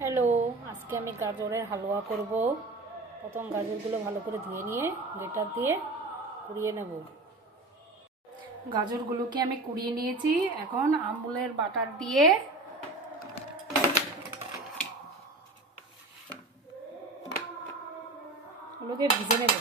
Hello, আজকে আমি গাজরের হালুয়া করব। প্রথম গাজরগুলো ভালো করে ধুয়ে নিয়ে গ্রেটার দিয়ে কুড়িয়ে নেব। গাজরগুলোকে আমি কুড়িয়ে নিয়েছি। এখন আমুলের বাটার দিয়ে ওগুলোকে ভিজে নেব।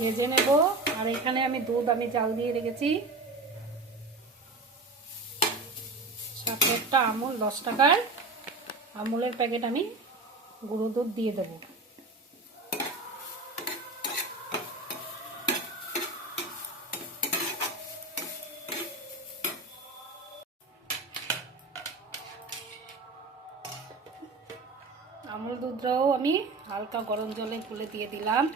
ভেজে নেব। আর এখানে আমি দুধ জাল দিয়ে রেখেছি। সাথে একটা আমুল 10 টাকার আমুলের প্যাকেট আমি গুঁড়ো দুধ দিয়ে দেবো। আমুল দুধটাও আমি হালকা গরম জলে গুলে দিয়ে দিলাম।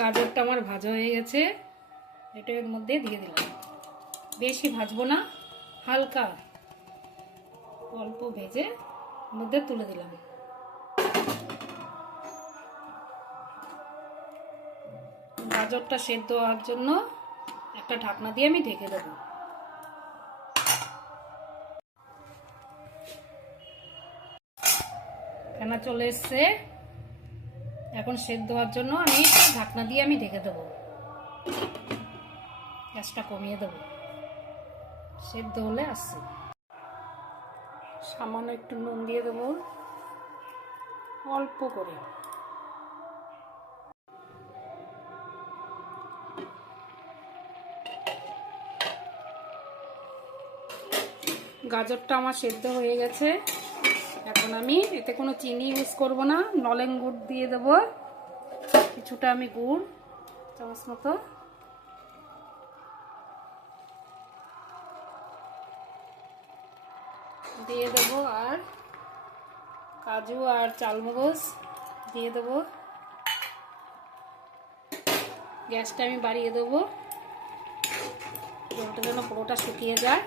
গাজরটা আমার ভাজা হয়ে গেছে, এটা এর মধ্যে দিয়ে দিলাম। বেশি ভাজবো না, হালকা অল্প ভেজে মধ্যে তুলে দিলাম। গাজরটা সেদ্ধ হওয়ার জন্য একটা ঢাকনা দিয়ে আমি ঢেকে দেবো। ফেনা চলে এসছে। এখন সেদ্ধ হওয়ার জন্য আমি ঢাকনা দিয়ে ঢেকে দেবো। গ্যাসটা কমিয়ে দেবো, সেদ্ধ হলে আসছে। সামান্য একটু নুন দিয়ে দেবো, অল্প করে। গাজরটা আমার সেদ্ধ হয়ে গেছে। এখন আমি এতে কোনো চিনি ইউজ করব না, নলেন গুড় দিয়ে দেবো। কিছুটা আমি গুড় চামচ মতো দিয়ে দেবো, আর কাজু আর চালমগজ দিয়ে দেবো। গ্যাসটা আমি বাড়িয়ে দেবো, জলটা যেন পুরোটা শুকিয়ে যায়।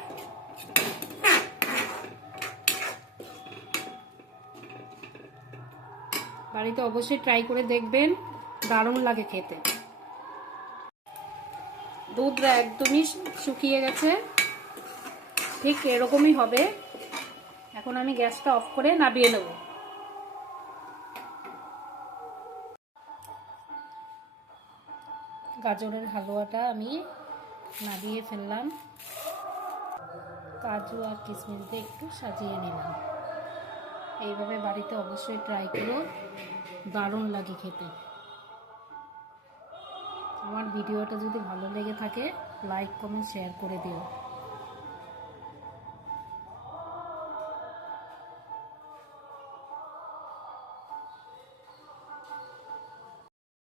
বাড়িতে অবশ্যই ট্রাই করে দেখবেন, দারুণ লাগে খেতে। দুধটা একদমই শুকিয়ে গেছে, ঠিক এরকমই হবে। এখন আমি গ্যাসটা অফ করে নামিয়ে নেব। গাজরের হালুয়াটা আমি নামিয়ে ফেললাম। কাজু আর কিশমিশ দিয়ে একটু সাজিয়ে নিলাম। এইভাবে বাড়িতে অবশ্যই ট্রাই করো, দারুণ লাগে খেতে। আমার ভিডিওটা যদি ভালো লেগে থাকে, লাইক কমেন্ট শেয়ার করে দিও।